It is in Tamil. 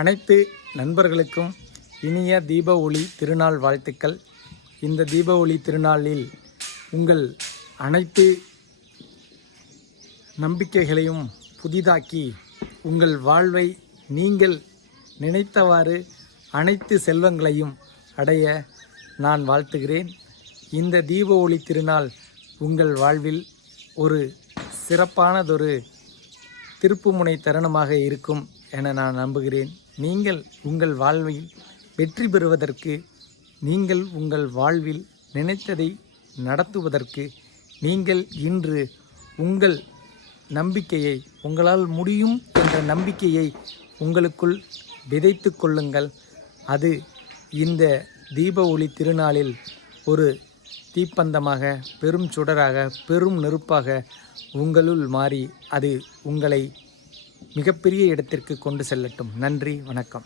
அனைத்து நண்பர்களுக்கும் இனிய தீப ஒளி திருநாள் வாழ்த்துக்கள். இந்த தீப ஒளி திருநாளில் உங்கள் அனைத்து நம்பிக்கைகளையும் புதிதாக்கி உங்கள் வாழ்வை நீங்கள் நினைத்தவாறு அனைத்து செல்வங்களையும் அடைய நான் வாழ்த்துகிறேன். இந்த தீப ஒளி திருநாள் உங்கள் வாழ்வில் ஒரு சிறப்பானதொரு திருப்புமுனை தருணமாக இருக்கும் என நான் நம்புகிறேன். நீங்கள் உங்கள் வாழ்வில் வெற்றி பெறுவதற்கு, நீங்கள் உங்கள் வாழ்வில் நினைத்ததை நடத்துவதற்கு, நீங்கள் இன்று உங்கள் நம்பிக்கையை, உங்களால் முடியும் என்ற நம்பிக்கையை உங்களுக்குள் விதைத்து கொள்ளுங்கள். அது இந்த தீப ஒளி திருநாளில் ஒரு தீப்பந்தமாக, பெரும் சுடராக, பெரும் நெருப்பாக உங்களுள் மாறி அது உங்களை மிகப்பெரிய இடத்திற்கு கொண்டு செல்லட்டும். நன்றி, வணக்கம்.